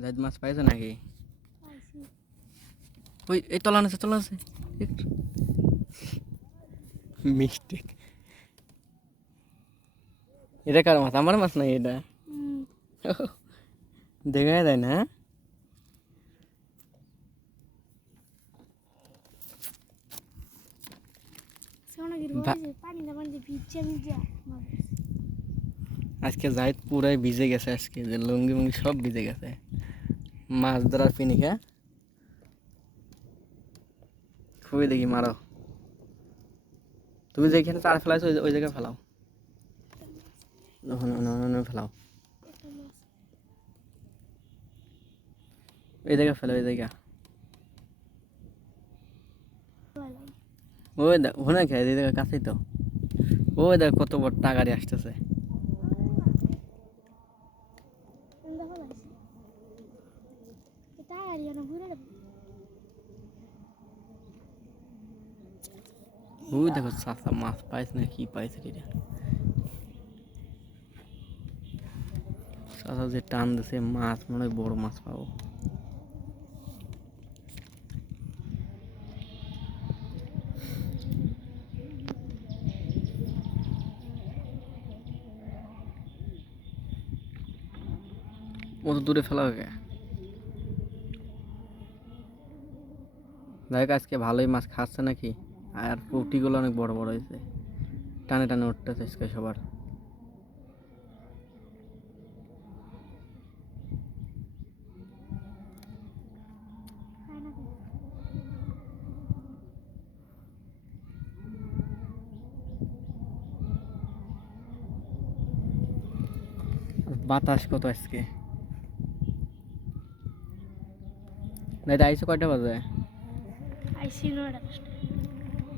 জাহিদ মাছ পাইছে নাকি? ওই এই তলান আছে তলান আছে। মিস্টেক এটা কার মাছ? আমার মাছ নাই এটা? দেখা যায় না হ্যাঁ? আজকে জাহিদ পুরাই ভিজে গেছে আজকে যে লুঙ্গি মুঙ্গি সব ভিজে গেছে। মাছ ধরার পিনিকা খুবই দেখি মারো। তুমি যেখানে তার ফেলাইছো, ওই- জায়গায় ফেলাও। ফেলাও। এই জায়গায় ফেলো এই জায়গা। ওই দেখ ওখানে খেয়ে এই জায়গা কাছেই তো। ওই দেখ কত বড় টাকারি আসতেছে দেখো লাগছে এটা আর ইয়ানা ঘুরে দেবো ওই দেখো চাষা মাছ পাইছে না কি পাইছে এটা চাষা যে টান দিছে মাছ মনে হয় বড় মাছ পাবো অত দূরে ফেলা হবে দেখ, আজকে ভালোই মাছ খাচ্ছে নাকি? আর পুটিগুলো অনেক বড় বড় হয়েছে। টানে টানে উঠতেছে আজকে সবার। বাতাস কত আজকে? নাই আইসো কয়টা বাজে? আইসি নয়টা দশটা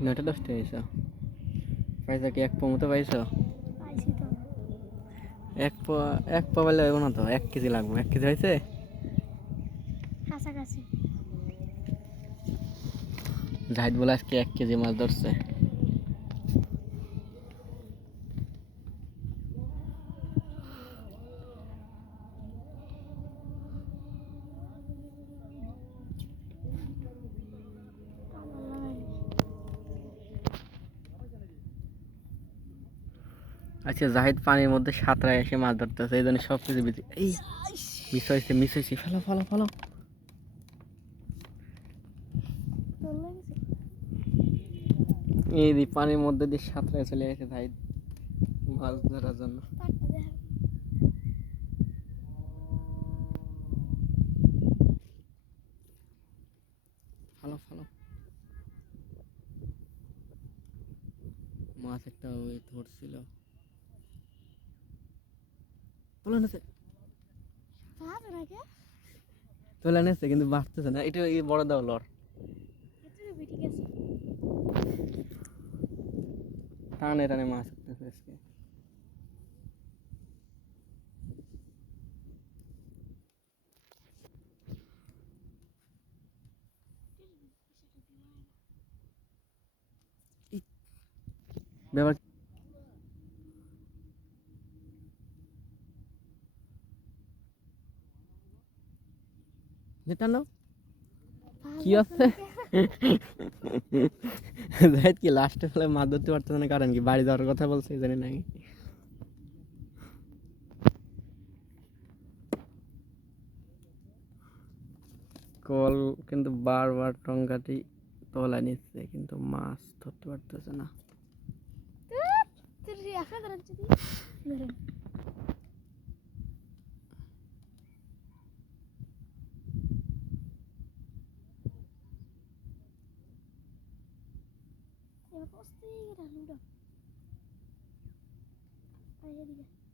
নয়টা দশটা আইসো? পাইছো কি এক পো মতো পাইছো? আইসি তো। এক পো এক পো পাইলে হইব না তো? এক কেজি লাগবে। এক কেজি হয়েছে কাছাকাছি। জাহিদ বলে আজকে এক কেজি মাছ ধরছে। আচ্ছা জাহিদ পানির মধ্যে সাঁতরায় এসে মাছ ধরতেছে, এই জন্য সব কিছু এই, মিস হয়েছে মিস হয়েছে, ফেলো ফেলো ফেলো। এই পানির মধ্যে দিয়ে সাঁতরায় চলে গেছে জাহিদ মাছ ধরার জন্য। মাছ একটা ধরছিল। তোলা নেছে। তোলা নেছে কিন্তু বাড়তেছে না। এটা বড় দাও লর টানে টানে মাছ উঠতেছে আজকে। ব্যাপার যেটা নাও কি আছে জাহিদ কি লাস্টে ফেলে মাছ ধরতে পারতেছে না কারণ কি বাড়ি যাওয়ার কথা বলছে জানি নাকি কল কিন্তু বারবার টঙ্কাটি তলা নিচ্ছে কিন্তু মাছ ধরতে পারতেছে না posso ter granura. Aí, amiga.